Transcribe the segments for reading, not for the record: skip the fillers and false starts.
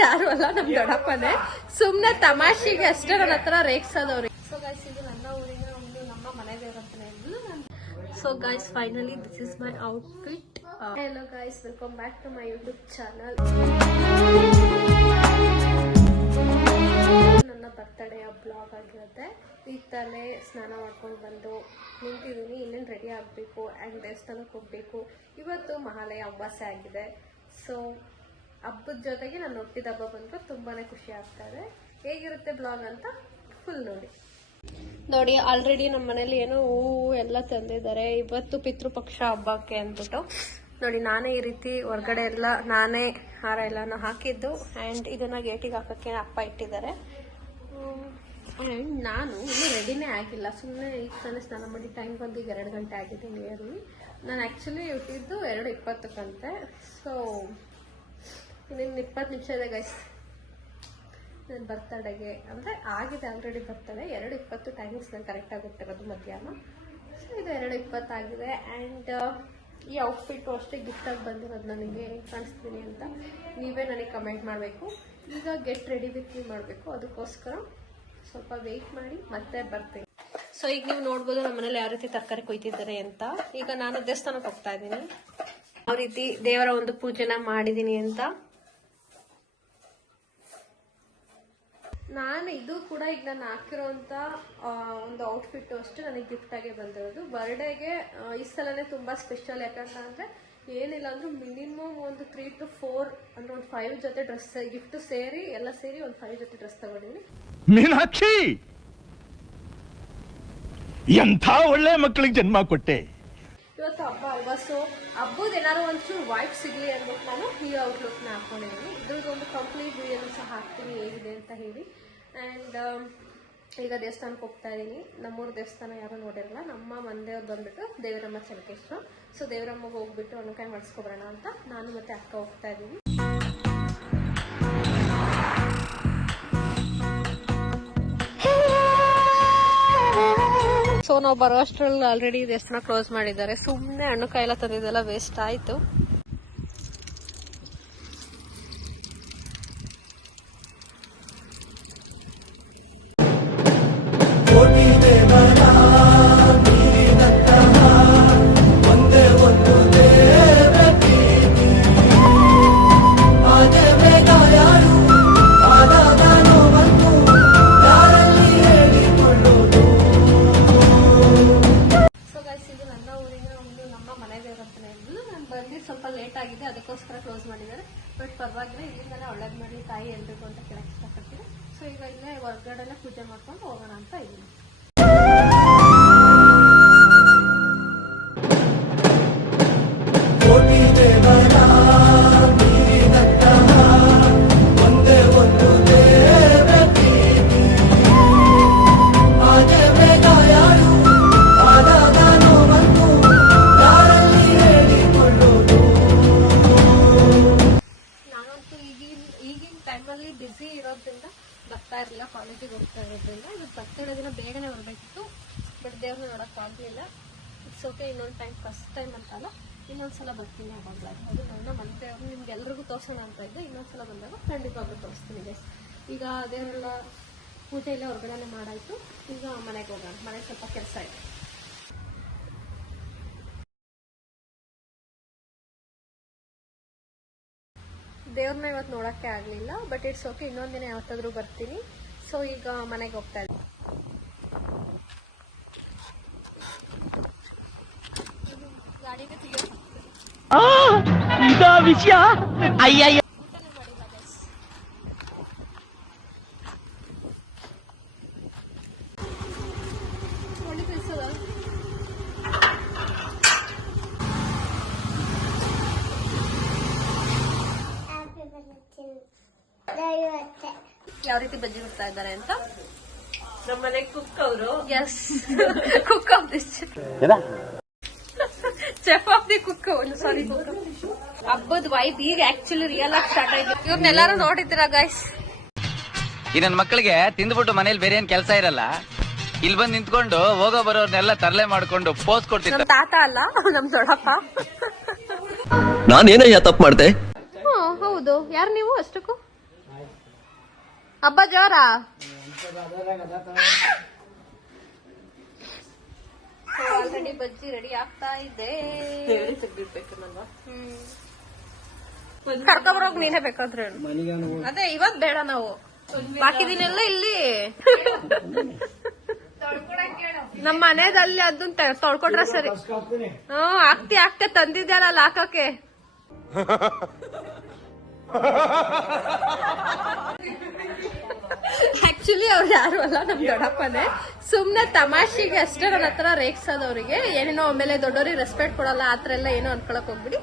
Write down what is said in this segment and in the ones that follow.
ಯಾರು ಅಲ್ಲ, ನಮ್ ದೊಡ್ಡಪ್ಪನೇ. ಸುಮ್ನೆ ತಮಾಷೆಗೆ ಅಷ್ಟೇ ನನ್ನ ಹತ್ರ ರೇಗ್ಸೋದವ್ರಿ. ಸೊ ಗೈಸ್, ಇದು ನನ್ನ ಊರಿನ ಒಂದು ನಮ್ಮ ಮನೆ ದೇವ್ರ ಅಂತಾನೆ ಹೇಳಿದ್ರು. So guys, finally this is my outfit. Hello guys, welcome back to my YouTube channel. ನನ್ನ ಬರ್ತಡೆಯ ಬ್ಲಾಗ್ ಆಗಿರುತ್ತೆ. ಈಗ ತಾನೇ ಸ್ನಾನ ಮಾಡ್ಕೊಂಡು ಬಂದು ನಿಂತಿದ್ದೀನಿ. ಇನ್ನೇನು ರೆಡಿ ಆಗಬೇಕು ಆ್ಯಂಡ್ ದೇವಸ್ಥಾನಕ್ಕೆ ಹೋಗಬೇಕು. ಇವತ್ತು ಮಹಾಲಯ ಅಮಾವಾಸ್ಯೆ ಆಗಿದೆ. ಸೊ ಹಬ್ಬದ ಜೊತೆಗೆ ನಾನು ಹುಟ್ಟಿದ ಹಬ್ಬ ಬಂದರೆ ತುಂಬಾ ಖುಷಿ ಆಗ್ತಾರೆ. ಹೇಗಿರುತ್ತೆ ಬ್ಲಾಗ್ ಅಂತ ಫುಲ್ ನೋಡಿ. ನೋಡಿ, ಆಲ್ರೆಡಿ ನಮ್ಮ ಮನೇಲಿ ಏನೋ ಹೂವು ಎಲ್ಲ ತಂದಿದ್ದಾರೆ. ಇವತ್ತು ಪಿತೃಪಕ್ಷ ಹಬ್ಬಕ್ಕೆ ಅಂದ್ಬಿಟ್ಟು ನೋಡಿ, ನಾನೇ ಈ ರೀತಿ ಹೊರಗಡೆ ಎಲ್ಲ ನಾನೇ ಹಾರ ಎಲ್ಲನೂ ಹಾಕಿದ್ದು. ಆ್ಯಂಡ್ ಇದನ್ನು ಗೇಟಿಗೆ ಹಾಕೋಕ್ಕೆ ಅಪ್ಪ ಇಟ್ಟಿದ್ದಾರೆ. ಆ್ಯಂಡ್ ನಾನು ಇನ್ನೂ ರೆಡಿನೇ ಆಗಿಲ್ಲ. ಸುಮ್ಮನೆ ಈಗ ತಾನೇ ಸ್ನಾನ ಮಾಡಿ ಟೈಮ್ ಬಂದು ಈಗ 2 ಗಂಟೆ ಆಗಿದೆ ನಿಯರ್ಲಿ. ನಾನು ಆ್ಯಕ್ಚುಲಿ ಹುಟ್ಟಿದ್ದು 2:20 ಸೊ ಇನ್ನೇನು 20 ನಿಮಿಷ ಇದೆ ಗೈಸ್ ನನ್ನ ಬರ್ತಡೆಗೆ. ಅಂದರೆ ಆಗಿದೆ ಆಲ್ರೆಡಿ ಬರ್ತಡೆ. 2:20 ಟೈಮಿಂಗ್ಸ್ ನಾನು ಕರೆಕ್ಟಾಗಿ ಹುಟ್ಟಿರೋದು ಮಧ್ಯಾಹ್ನ. ಸೊ ಇದು 2:20 ಆಗಿದೆ. ಆ್ಯಂಡ್ ಈ ಔಟ್ಫಿಟ್ಟು ಅಷ್ಟೇ ಗಿಫ್ಟಾಗಿ ಬಂದಿರೋದು ನನಗೆ. ಕಾಣಿಸ್ತೀನಿ ಅಂತ ನೀವೇ ನನಗೆ ಕಮೆಂಟ್ ಮಾಡಬೇಕು. ಈಗ ಗೆಟ್ ರೆಡಿ ವಿತ್ ಮೀ ಮಾಡಬೇಕು. ಅದಕ್ಕೋಸ್ಕರ ಸ್ವಲ್ಪ ವೆಯ್ಟ್ ಮಾಡಿ ಮತ್ತೆ ಬರ್ತೀನಿ. ಸೊ ಈಗ ನೀವು ನೋಡ್ಬೋದು ನಮ್ಮ ಮನೇಲಿ ಯಾವ ರೀತಿ ತರಕಾರಿ ಕೊಯ್ತಿದ್ದಾರೆ ಅಂತ. ಈಗ ನಾನು ದೇವಸ್ಥಾನಕ್ಕೆ ಹೋಗ್ತಾ ಇದ್ದೀನಿ. ಯಾವ ರೀತಿ ದೇವರ ಒಂದು ಪೂಜೆನ ಮಾಡಿದ್ದೀನಿ ಅಂತ. ನಾನು ಇದು ಕೂಡ ಈಗ ನಾನು ಹಾಕಿರೋಂಥ ಒಂದು ಔಟ್ಫಿಟ್ಟು ಅಷ್ಟೇ ನನಗೆ ಗಿಫ್ಟಾಗೆ ಬಂದಿರೋದು. ಬರ್ಡೇಗೆ ಈ ಸಲನೇ ತುಂಬ ಸ್ಪೆಷಲ್. ಯಾಕಂತಂದರೆ ಏನಿಲ್ಲ ಅಂದರೂ ಮಿನಿಮಮ್ ಒಂದು 3 to 4 ಅಂದರೆ ಒಂದು 5 ಜೊತೆ ಡ್ರೆಸ್ ಗಿಫ್ಟ್ ಸೇರಿ ಎಲ್ಲ ಸೇರಿ ಒಂದು 5 ಜೊತೆ ಡ್ರೆಸ್ ತಗೊಂಡಿದ್ದೀನಿ. ಮೀನಾಕ್ಷಿ, ಎಂಥ ಒಳ್ಳೆ ಮಕ್ಕಳಿಗೆ ಜನ್ಮ ಕೊಟ್ಟೆ. ಇವತ್ತು ಹಬ್ಬ ಅಲ್ವಾ, ಸೊ ಹಬ್ಬದ ಏನಾದ್ರು ಒಂಚೂರು ವೈಬ್ ಸಿಗಲಿ ಅಂದ್ಬಿಟ್ಟು ನಾನು ಈ ಔಟ್ಲುಕ್ನ ಹಾಕ್ಕೊಂಡಿದ್ದೀನಿ. ಇದ್ರದ್ದು ಒಂದು ಕಂಪ್ಲೀಟ್ ವಿಡಿಯೋನು ಸಹ ಹಾಕ್ತೀನಿ ಹೇಗಿದೆ ಅಂತ ಹೇಳಿ. ಆ್ಯಂಡ್ ಈಗ ದೇವಸ್ಥಾನಕ್ಕೆ ಹೋಗ್ತಾ ಇದ್ದೀನಿ. ನಮ್ಮೂರು ದೇವಸ್ಥಾನ ಯಾರು ನೋಡಿರಲ್ಲ. ನಮ್ಮ ಮನೆಯವ್ರು ಬಂದ್ಬಿಟ್ಟು ದೇವರಮ್ಮ ಚಲಕೇಶ್ವರ. ಸೊ ದೇವರಮ್ಮಗೆ ಹೋಗ್ಬಿಟ್ಟು ಹಣ್ಣುಕಾಯಿ ಮಾಡಿಸ್ಕೊಬರೋಣ ಅಂತ ನಾನು ಮತ್ತೆ ಅಕ್ಕ ಹೋಗ್ತಾ ಇದ್ದೀನಿ. ಸೊ ನಾವು ಬರೋ ಅಷ್ಟರಲ್ಲಿ ಆಲ್ರೆಡಿ ದೇವಸ್ಥಾನ ಕ್ಲೋಸ್ ಮಾಡಿದ್ದಾರೆ. ಸುಮ್ಮನೆ ಹಣ್ಣುಕಾಯಿ ಎಲ್ಲ ತಂದಿದ್ದೆಲ್ಲ ವೇಸ್ಟ್ ಆಯಿತು. ಸ್ವಲ್ಪ ಲೇಟ್ ಆಗಿದೆ, ಅದಕ್ಕೋಸ್ಕರ ಕ್ಲೋಸ್ ಮಾಡಿದ್ದಾರೆ. ಬಟ್ ಪರವಾಗಿಲ್ಲ, ಇಲ್ಲಿಂದಲೇ ಒಳ್ಳೇದು ಮಾಡಿ ತಾಯಿ ಎಲ್ರಿಗೂ ಅಂತ ಕೇಳಕ್ಕೆ ಇಷ್ಟಪಡ್ತೀನಿ. ಸೊ ಈಗ ಇಲ್ಲೇ ಹೊರಗಡೆಲ್ಲ ಪೂಜೆ ಮಾಡ್ಕೊಂಡು ಹೋಗೋಣ ಅಂತ ಇದ್ದೀನಿ. ಬಿಸಿ ಇರೋದ್ರಿಂದ ಬರ್ತಾ ಇರಲಿಲ್ಲ, ಕಾಲೇಜಿಗೆ ಹೋಗ್ತಾ ಇರೋದ್ರಿಂದ. ಇದು ಬರ್ತಡೇ ದಿನ ಬೇಗನೆ ಬರಬೇಕಿತ್ತು, ಬಟ್ ದೇವ್ರನ್ನ ನೋಡೋಕ್ಕಾಗಲಿಲ್ಲ. It's okay. ಇನ್ನೊಂದು ಟೈಮ್, ಫಸ್ಟ್ ಟೈಮ್ ಅಂತಲ್ಲ, ಇನ್ನೊಂದ್ಸಲ ಬರ್ತೀನಿ ಅವಾಗಲ. ಅದು ನನ್ನ ಮನೆ ದೇವ್ರು ನಿಮ್ಗೆಲ್ರಿಗೂ ತೋರಿಸೋಣ ಅಂತ ಇದ್ದೆ. ಇನ್ನೊಂದ್ಸಲ ಬಂದಾಗ ಖಂಡಿತವಾಗ್ಲೂ ತೋರಿಸ್ತೀನಿ ಗೈಸ್. ಈಗ ದೇವರೆಲ್ಲ ಪೂಜೆ ಎಲ್ಲ ಹೊರಗಡೆ ಮಾಡಾಯಿತು. ಈಗ ಮನೆಗೆ ಹೋಗೋಣ. ಮನೆಗೆ ಸ್ವಲ್ಪ ಕೆಲಸ ಇದೆ. ದೇವ್ರನ್ನ ಇವತ್ತು ನೋಡೋಕ್ಕೆ ಆಗಲಿಲ್ಲ, ಬಟ್ ಇಟ್ಸ್ ಓಕೆ. ಇನ್ನೊಂದು ದಿನ ಯಾವತ್ತಾದ್ರೂ ಬರ್ತೀನಿ. ಸೊ ಈಗ ಮನೆಗೆ ಹೋಗ್ತಾ ಇದ್ದೀನಿ. ಗಾಡಿಗೆ ವಿಷಯ ಅಯ್ಯಯ್ಯ. ಯಾವ ರೀತಿ ಬಜ್ಜಿ ಬಿಡ್ತಾ ಇದ್ದಾರೆ ಅಂತ ನಮ್ಮನೆ ಕುಕ್ ಅವರು. Yes, cook of this chef of the cook. Sorry, ಹಬ್ಬದ ವೈಬ್ ಈಗ ಆಕ್ಚುಲಿ ರಿಯಲ್ ಆಗಿ ಸ್ಟಾರ್ಟ್ ಆಯ್ತು. ಇವ್ರನ್ನೆಲ್ಲಾರು ನೋಡಿದ್ದೀರಾ ಗೈಸ್? ಈ ನನ್ನ ಮಕ್ಕಳಿಗೆ ತಿಂದ್ಬಿಟ್ಟು ಮನೇಲಿ ಬೇರೆ ಏನ್ ಕೆಲಸ ಇರಲ್ಲ, ಇಲ್ಲಿ ಬಂದು ನಿಂತ್ಕೊಂಡು ಹೋಗೋ ಬರೋರ್ನೆಲ್ಲ ತರಲೆ ಮಾಡ್ಕೊಂಡು ಪೋಸ್ ಕೊಡ್ತಿದ್ದ. ನಮ್ ತಾತ ಅಲ್ಲ, ನಮ್ ದೊಡ್ಡಪ್ಪ. ನಾನೇನಯ್ಯ ತಪ್ಪು ಮಾಡ್ದೆ? ಹೌದು. ಯಾರು ನೀವು ಅಷ್ಟಕ್ಕೂ? ಹಬ್ಬ ಜೋರ? ಆಲ್ರೆಡಿ ಬಜ್ಜಿ ರೆಡಿ ಆಗ್ತಾ ಇದೆ. ಕರ್ಕೊಬರೋಗ್ ನೀನೇ ಬೇಕಾದ್ರೆ. ಅದೇ ಇವತ್ ಬೇಡ, ನಾವು ಬಾಕಿ ದಿನೆಲ್ಲ ಇಲ್ಲಿ ನಮ್ಮ ಮನೆಯಲ್ಲಿ ಅದನ್ನ ತೊಳ್ಕೊಟ್ರೆ ಸರಿ. ಆಗ್ತೆ ತಂದಿದ್ಯಾರ ಅಲ್ಲಿ ಹಾಕಕ್ಕೆ. ಆಕ್ಚುಲಿ ಅವ್ರು ಯಾರು ಅಲ್ಲ, ನಮ್ ದೊಡ್ಡಪ್ಪನೇ. ಸುಮ್ನೆ ತಮಾಷೆಗೆ ಅಷ್ಟೇ ನನ್ನ ಹತ್ರ ರೇಗ್ಸೋದವ್ರಿಗೆ. ಏನೇನೋ ಆಮೇಲೆ ದೊಡ್ಡವ್ರಿಗೆ ರೆಸ್ಪೆಕ್ಟ್ ಕೊಡಲ್ಲ ಆತರ ಎಲ್ಲ ಏನೋ ಅನ್ಕೊಳಕ್ ಹೋಗ್ಬಿಡಿ.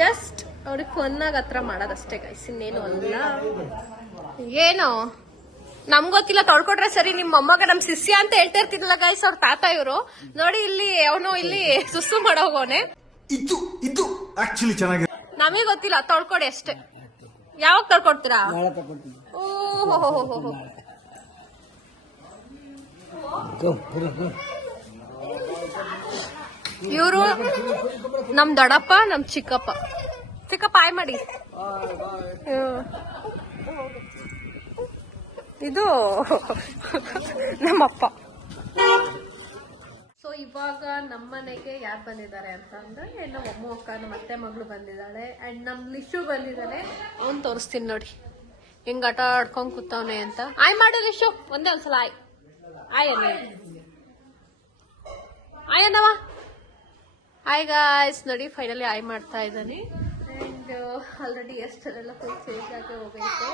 ಜಸ್ಟ್ ಅವ್ರಿಗೆ ಫನ್ನಾಗ ಹತ್ರ ಮಾಡೋದಷ್ಟೇ ಗೈಸ್, ಇನ್ನೇನು ಅಲ್ಲ. ಏನು ನಮ್ಗೊತ್ತಿಲ್ಲ, ತೊಳ್ಕೊಟ್ರೆ ಸರಿ. ನಿಮ್ ಮೊಮ್ಮಗ ನಮ್ ಶಿಷ್ಯ ಅಂತ ಹೇಳ್ತಾ ಇರ್ತಿದ್ನಲ್ಲ ಗೈಸ್, ಅವ್ರ ತಾತ ಇವ್ರು. ನೋಡಿ ಇಲ್ಲಿ ಅವನು ಇಲ್ಲಿ ಸುಸ್ಸು ಮಾಡೋಗೋನೆ. ನಮಗೆ ಗೊತ್ತಿಲ್ಲ, ತೊಳ್ಕೊಡಿ ಅಷ್ಟೇ. ಯಾವಾಗ ತೊಳ್ಕೊಡ್ತೀರಾ? ಓಹೋ, ಇವರು ನಮ್ ದೊಡ್ಡಪ್ಪ, ನಮ್ ಚಿಕ್ಕಪ್ಪ. ಆಯ್ ಮಾಡಿ. ಇದು ನಮ್ಮಪ್ಪ. ಸೊ ಇವಾಗ ನಮ್ಮನೆಗೆ ಯಾರು ಬಂದಿದ್ದಾರೆ ಅಂತ ಅಂದ್ರೆ, ನಮ್ಮ ಅಮ್ಮ ಅಕ್ಕ, ನಮ್ಮ ಅತ್ತೆ ಮಗಳು ಬಂದಿದ್ದಾಳೆ, ಅಂಡ್ ನಮ್ ಲಿಶು ಬಂದಿದ್ದಾನೆ. ಅವ್ನ್ ತೋರಿಸ್ತೀನಿ ನೋಡಿ ಹೆಂಗ್ ಆಟ ಆಡ್ಕೊಂಡ್ ಕೂತವ್ನೆ ಅಂತ. ಆಯ್ ಮಾಡು ಲಿಶು, ಒಂದೇ ಒಂದ್ಸಲ ಆಯ್ ಅನ್ನವ. ಆಯ್ ಗಾಯ್ಸ್, ನೋಡಿ ಫೈನಲಿ ಆಯ್ ಮಾಡ್ತಾ ಇದ್ದಾನೆ. ಅಂಡ್ ಆಲ್ರೆಡಿ ಎಷ್ಟೆಲ್ಲ ಫುಲ್ ಚೇಂಜ್ ಆಗಿ ಹೋಗೈತೆ.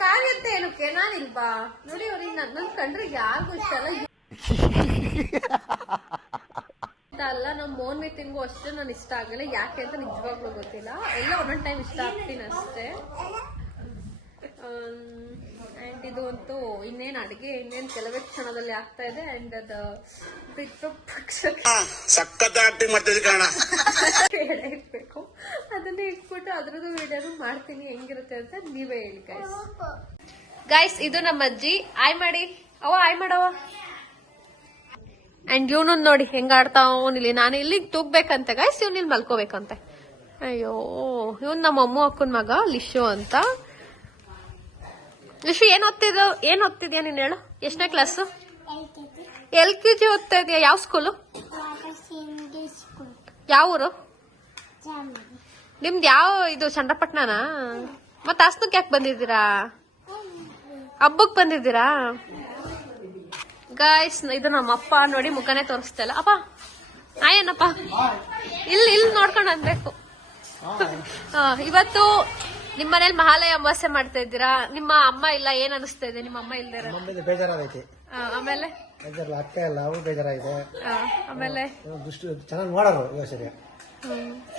ಕಾಯುತ್ತೆ ಏನಕ್ಕೆ, ನಾನಿಲ್ವಾ ನೋಡಿ. ಅವ್ರಿಗೆ ನನ್ ಕಂಡ್ರೆ ಯಾರಿಗೂ ಇಷ್ಟ ಅಲ್ಲ. ನಮ್ ಮೋನ್ ತಿಂಗು ಅಷ್ಟೇ ನಾನು ಇಷ್ಟ ಆಗಲ್ಲ. ಯಾಕೆ ಅಂತ ನಿಜವಾಗ್ಲೂ ಗೊತ್ತಿಲ್ಲ. ಎಲ್ಲ ಒಂದೊಂದ್ ಟೈಮ್ ಇಷ್ಟ ಆಗ್ತೀನಿ ಅಷ್ಟೇ. ಅಂಡ್ ಇದು ಅಂತೂ ಇನ್ನೇನ್ ಅಡಿಗೆ ಇನ್ನೇನ್ ಕೆಲವೇ ಕ್ಷಣದಲ್ಲಿ ಆಗ್ತಾ ಇದೆ. ಅಂಡ್ ಅದು ಇಟ್ಬೇಕು, ಅದನ್ನೇ ಇಟ್ಬಿಟ್ಟು ಅದ್ರದ್ದು ವಿಡಿಯೋನು ಮಾಡ್ತೀನಿ. ಹೆಂಗಿರುತ್ತೆ ಅಂತ ನೀವೇ ಹೇಳಿ ಗೈಸ್. ಇದು ನಮ್ಮ ಅಜ್ಜಿ. ಆಯ್ ಮಾಡಿ ಅವ, ಆಯ್ ಮಾಡವ. ಅಂಡ್ ಇವನು ನೋಡಿ ಹೆಂಗ ಆಡ್ತಾವನಿಲ್ಲಿ. ನಾನು ಇಲ್ಲಿ ತೂಗ್ಬೇಕಂತೆ ಗೈಸ್, ಇವ್ನ ಇಲ್ಲಿ ಮಲ್ಕೋಬೇಕಂತೆ. ಅಯ್ಯೋ, ಇವನ್ ನಮ್ಮ ಅಮ್ಮ ಅಕ್ಕನ ಮಗ ಲಿಶು ಅಂತ. ಲಿಶು ಏನ್ ಓದ್ತಿದ್ಯಾ ನೀನ್ ಹೇಳು? ಎಷ್ಟನೇ ಕ್ಲಾಸ್? LKG ಓದ್ತಾ ಇದೀಯಾ? ಯಾವ ಸ್ಕೂಲು? ಯಾವ ಊರು ನಿಮ್ದು? ಯಾವ ಇದು ಚಂದ್ರಪಟ್ಟಣನಾ? ಮತ್ತ ಹಾಸನಕ್ಕೆ ಯಾಕೆ ಬಂದಿದ್ದೀರಾ? ಹಬ್ಬಕ್ ಬಂದಿದ್ದೀರಾ ಗಾಯ್ಸ್? ಇದು ನಮ್ಮಪ್ಪ ನೋಡಿ, ಮುಖನೇ ತೋರಿಸ್ತಾ ಇಲ್ಲ. ಅಪ್ಪ ಆಯೇನಪ್ಪ, ಇಲ್ಲಿ ನೋಡ್ಕೊಂಡು ಅನ್ಬೇಕು. ಇವತ್ತು ನಿಮ್ಮ ಮನೇಲಿ ಮಹಾಲಯ ಅಮಾವಾಸ್ಯೆ ಮಾಡ್ತಾ ಇದ್ದೀರಾ. ನಿಮ್ಮ ಅಮ್ಮ ಇಲ್ಲ, ಏನ್ ಅನಿಸ್ತಾ ಇದೆ? ನಿಮ್ಮ ಅಮ್ಮ ಇಲ್ದೇ ಬೇಜಾರಾಗೈತಿ. ಆಮೇಲೆ ಅಕ್ಕ ಎಲ್ಲ ಅವ್ರು ಬೇಜಾರಾಗಿದೆ. ಆಮೇಲೆ ಚೆನ್ನಾಗಿ ನೋಡೋರು ಇವಾಗ ಸರಿ.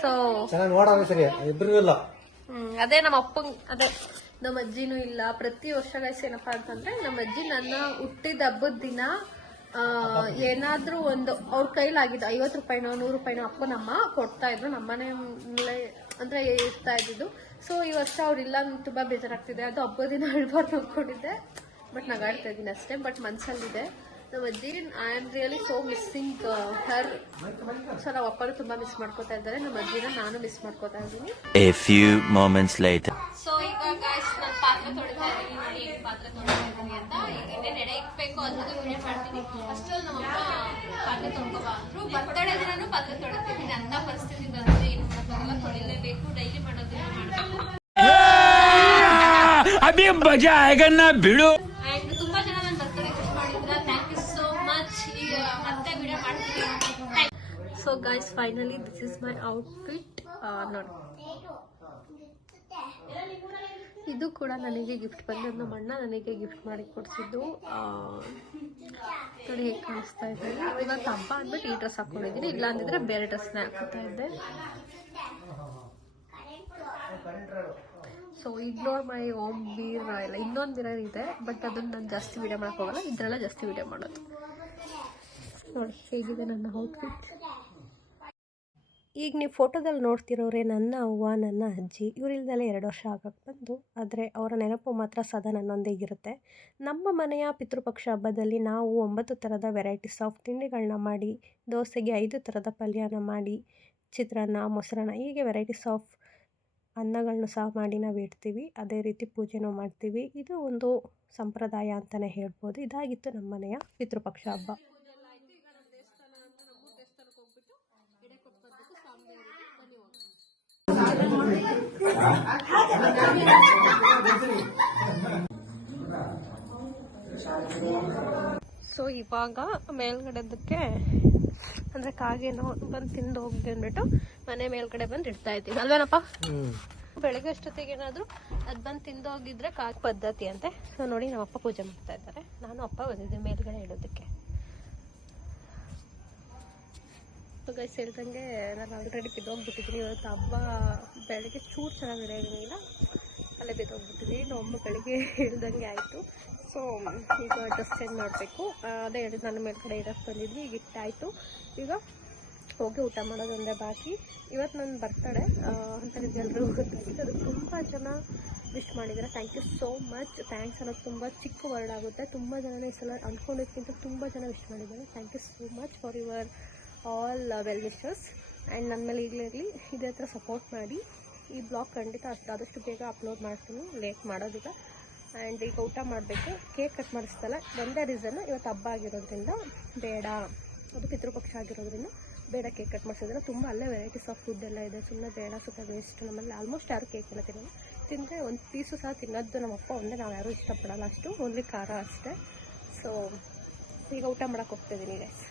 ಸೊ ಚೆನ್ನಾಗಿ ನೋಡೋರು ಸರಿ, ಇಬ್ರು ಇಲ್ಲ. ಅದೇ ನಮ್ಮ ಅಪ್ಪಂಗ್, ಅದೇ ನಮ್ಮ ಅಜ್ಜಿನೂ ಇಲ್ಲ. ಪ್ರತಿ ವರ್ಷ ಗೈಸ್ ಏನಪ್ಪಾ ಅಂತಂದ್ರೆ, ನಮ್ಮ ಅಜ್ಜಿ ನನ್ನ ಹುಟ್ಟಿದ ಹಬ್ಬದ ದಿನ ಏನಾದ್ರೂ ಒಂದು ಅವ್ರ ಕೈಲಾಗಿದ್ದು 50 ರೂಪಾಯಿನೋ 100 ರೂಪಾಯಿನೋ ಅಪ್ಪನಮ್ಮ ಕೊಡ್ತಾ ಇದ್ರು. ನಮ್ಮನೆ ಅಂದ್ರೆ ಇರ್ತಾ ಇದ್ದಿದ್ದು. ಸೊ ಈ ವರ್ಷ ಅವ್ರಿಲ್ಲ, ತುಂಬಾ ಬೇಜಾರಾಗ್ತಿದೆ. ಅದು ಹಬ್ಬದ ದಿನ ಹೇಳ್ಬಾರ್ದು ಅನ್ಕೊಂಡಿದ್ದೆ, ಬಟ್ ನಗಾಡ್ತಾ ಇದ್ದೀನಿ ಅಷ್ಟೇ. ಬಟ್ ಮನ್ಸಲ್ಲಿದೆ ನಮ್ಮ ಅಜ್ಜಿ. I am really so missing Har. So ನಮ್ಮ ಅಪ್ಪನೂ ತುಂಬಾ ಮಿಸ್ ಮಾಡ್ಕೋತಾ ಇದ್ದಾರೆ. ನಮ್ಮ ಅಜ್ಜಿನ ನಾನು ಮಿಸ್ ಮಾಡ್ಕೋತಾ ಇದ್ದೀನಿ. A few moments later. So ಈಗ ಗೈಸ್ ನಾನು ಪಾತ್ರೆ ತೊಳಿತಾ ಇದ್ದೀನಿ. ನೋಡಿ ಹೇಗೆ ಪಾತ್ರೆ ತೊಳಿತಾ ಇದ್ದೀನಿ ಅಂತ. ಈಗ ಇನ್ನೇನು ಎಡೆ ಇಕ್ಬೇಕು, ಅದ್ರದ್ದು ವಿಡಿಯೋ ಮಾಡ್ತೀನಿ. ಅಷ್ಟರಲ್ಲಿ ನಮ್ಮಮ್ಮ ಪಾತ್ರೆ ತೊಳ್ಕೊಬಾ ಅಂದ್ರು. ಬರ್ತಡೇ ದಿನಾನು ಪಾತ್ರೆ ತೊಳಿತೀನಿ. ಅಂತ ಪರಿಸ್ಥಿತಿ ಬಂದ್ರೆ ಏನು ಮಾಡೋಕ್ಕಾಗಲ್ಲ, ತೊಳಿಲೇಬೇಕು. ಡೈಲಿ ಮಾಡೋದನ್ನ ಮಾಡಬೇಕು. ಅಭಿ ಮಜಾ ಆಗ ಬಿಡು. ಅಂಡ್ ತುಂಬಾ ಜನ ನನ್ನ ಬರ್ತಡೇ ವಿಶ್ ಮಾಡಿದ್ರ, ಥ್ಯಾಂಕ್ ಯು ಸೋ ಮಚ್. ಈಗ ಮತ್ತೆ ವಿಡಿಯೋ ಮಾಡ್ತೀನಿ. So guys finally this is my outfit. ನೋಡಿ, ಇದು ಕೂಡ ನನಗೆ ಗಿಫ್ಟ್ ಬಂದಿದ್ದು. ನಮ್ಮ ಅಣ್ಣ ನನಗೆ ಗಿಫ್ಟ್ ಮಾಡಿ ಕೊಡ್ಸಿದ್ದು. ನೋಡಿ ಹೇಗೆ ಕಾಣಿಸ್ತಾ ಇದೆ. ಇವತ್ತು ಹಬ್ಬ ಅಂದ್ಬಿಟ್ಟು ಈ ಡ್ರೆಸ್ ಹಾಕೊಂಡಿದ್ದೀನಿ. ಇಲ್ಲ ಅಂದಿದ್ರೆ ಬೇರೆ ಡ್ರೆಸ್ನ ಹಾಕ್ತಾ ಇದ್ದೆ. ಸೊ ಇಗ್ನೋರ್ ಮೈ ಓಮ್ ಬೀರ್ ಎಲ್ಲ. ಇನ್ನೊಂದು ಮಿರರ್ ಇದೆ, ಬಟ್ ಅದನ್ನ ನಾನು ಜಾಸ್ತಿ ವಿಡಿಯೋ ಮಾಡಕ್ ಹೋಗಲ್ಲ. ಇದ್ರೆಲ್ಲ ಜಾಸ್ತಿ ವಿಡಿಯೋ ಮಾಡೋದು. ನೋಡಿ ಹೇಗಿದೆ ನನ್ನ ಔಟ್ಫಿಟ್. ಈಗ ನೀವು ಫೋಟೋದಲ್ಲಿ ನೋಡ್ತಿರೋರೆ ನನ್ನ ಅವ್ವ ನನ್ನ ಅಜ್ಜಿ ಇವರಿಲ್ದಲೇ 2 ವರ್ಷ ಆಗಕ್ಕೆ ಬಂದು, ಆದರೆ ಅವರ ನೆನಪು ಮಾತ್ರ ಸದಾ ನನ್ನೊಂದಿಗೆ ಇರುತ್ತೆ. ನಮ್ಮ ಮನೆಯ ಪಿತೃಪಕ್ಷ ಹಬ್ಬದಲ್ಲಿ ನಾವು 9 ಥರದ ವೆರೈಟೀಸ್ ಆಫ್ ತಿಂಡಿಗಳನ್ನ ಮಾಡಿ, ದೋಸೆಗೆ 5 ಥರದ ಪಲ್ಯನ ಮಾಡಿ, ಚಿತ್ರಾನ್ನ, ಮೊಸರನ್ನ ಹೀಗೆ ವೆರೈಟೀಸ್ ಆಫ್ ಅನ್ನಗಳನ್ನೂ ಸಹ ಮಾಡಿ ನಾವು ಇಡ್ತೀವಿ. ಅದೇ ರೀತಿ ಪೂಜೆನೂ ಮಾಡ್ತೀವಿ. ಇದು ಒಂದು ಸಂಪ್ರದಾಯ ಅಂತಲೇ ಹೇಳ್ಬೋದು. ಇದಾಗಿತ್ತು ನಮ್ಮ ಮನೆಯ ಪಿತೃಪಕ್ಷ ಹಬ್ಬ. ಸೊ ಇವಾಗ ಮೇಲ್ಗಡೆದಕ್ಕೆ ಅಂದರೆ ಕಾಗೇನೋ ಬಂದು ತಿಂದು ಹೋಗಿ ಅಂದ್ಬಿಟ್ಟು ಮನೆ ಮೇಲ್ಗಡೆ ಬಂದು ಇಡ್ತಾ ಇದ್ದೀವಿ ಅಲ್ವೇನಪ್ಪ. ಬೆಳಗ್ಗೆ ಅಷ್ಟೊತ್ತಿಗೆ ಏನಾದರೂ ಅದು ಬಂದು ತಿಂದು ಹೋಗಿದ್ರೆ ಕಾಗೆ ಪದ್ಧತಿ ಅಂತೆ. ಸೊ ನೋಡಿ ನಮ್ಮ ಅಪ್ಪ ಪೂಜೆ ಮಾಡ್ತಾ ಇದ್ದಾರೆ, ನಾನು ಅಪ್ಪ ಬಂದಿದ್ದೆ ಮೇಲ್ಗಡೆ ಇಡೋದಕ್ಕೆ. ಸೊ ಗೈಸ್ ಹೇಳ್ದಂಗೆ ನಾನು ಆಲ್ರೆಡಿ ಬಿದ್ದೋಗ್ಬಿಟ್ಟಿದ್ದೀನಿ. ಇವತ್ತು ಹಬ್ಬ ಬೆಳಗ್ಗೆ ಚೂರು ಚೆನ್ನಾಗಿ ನಡೆಯಲಿಲ್ಲ, ಅಲ್ಲೇ ಬಿದ್ದೋಗ್ಬಿಟ್ಟಿದ್ದೀನಿ. ನಮ್ಮ ಬೆಳಗ್ಗೆ ಹೇಳ್ದಂಗೆ ಆಯಿತು. ಸೊ ಈಗ ಡ್ರೆಸ್ ಚೇಂಜ್ ಮಾಡಬೇಕು. ಅದೇ ಹೇಳಿದ್ದು ನಾನು ಮೇಲ್ಗಡೆ ಇಡೋಕ್ಕೆ ಬಂದಿದ್ವಿ. ಈಗ ಇಟ್ಟಾಯಿತು. ಈಗ ಹೋಗಿ ಊಟ ಮಾಡೋದು ಒಂದೇ ಬಾಕಿ. ಇವತ್ತು ನನ್ನ ಬರ್ತಡೇ ಅಂತ ನಿಮ್ಗೆಲ್ಲರಿಗೂ ಗೊತ್ತಾಗಿದೆ. ಅದು ತುಂಬ ಜನ ವಿಶ್ ಮಾಡಿದ್ದಾರೆ. Thank you so much. Thanks ಅನ್ನೋದು ತುಂಬ ಚಿಕ್ಕ ವರ್ಡ್ ಆಗುತ್ತೆ. ತುಂಬ ಜನನೇ ಈ ಸಲ ಅಂದ್ಕೊಂಡಿದ್ದಕ್ಕಿಂತ ತುಂಬ ಜನ ವಿಶ್ ಮಾಡಿದ್ದಾರೆ. Thank you so much for your all well wishes. And ನನ್ನ ಮೇಲೆ ಈಗಲೇ ಇರಲಿ, ಇದೇ ಥರ ಸಪೋರ್ಟ್ ಮಾಡಿ. ಈ ಬ್ಲಾಗ್ ಖಂಡಿತ ಆದಷ್ಟು ಬೇಗ ಅಪ್ಲೋಡ್ ಮಾಡ್ತೀನಿ, ಲೇಟ್ ಮಾಡೋದಿಲ್ಲ. ಆ್ಯಂಡ್ ಈಗ ಊಟ ಮಾಡಬೇಕು. ಕೇಕ್ ಕಟ್ ಮಾಡಿಸ್ತಲ್ಲ, ಒಂದೇ ರೀಸನ್, ಇವತ್ತು ಹಬ್ಬ ಆಗಿರೋದ್ರಿಂದ ಬೇಡ, ಅದು ಪಿತೃಪಕ್ಷ ಆಗಿರೋದ್ರಿಂದ ಬೇಡ ಕೇಕ್ ಕಟ್ ಮಾಡಿಸಿದ್ರೆ. ತುಂಬ ಅಲ್ಲೇ ವೆರೈಟೀಸ್ ಆಫ್ ಫುಡ್ ಎಲ್ಲ ಇದೆ, ಸುಮ್ಮನೆ ಬೇಡ, ಸ್ವಲ್ಪ ವೇಸ್ಟ್. ನಮ್ಮಲ್ಲಿ ಆಲ್ಮೋಸ್ಟ್ ಯಾರು ಕೇಕ್ ಎಲ್ಲ ತಿನ್ನೋಲ್ಲ. ತಿಂದರೆ ಒಂದು ಪೀಸು ಸಹ ತಿನ್ನೋದು ನಮ್ಮಪ್ಪ ಒಂದೇ, ನಾವು ಯಾರೂ ಇಷ್ಟಪಡೋಲ್ಲ ಅಷ್ಟು, ಓನ್ಲಿ ಖಾರ ಅಷ್ಟೇ. ಸೊ ಈಗ ಊಟ ಮಾಡೋಕ್ಕೆ ಹೋಗ್ತಿದ್ದೀನಿ ಗೈಸ್.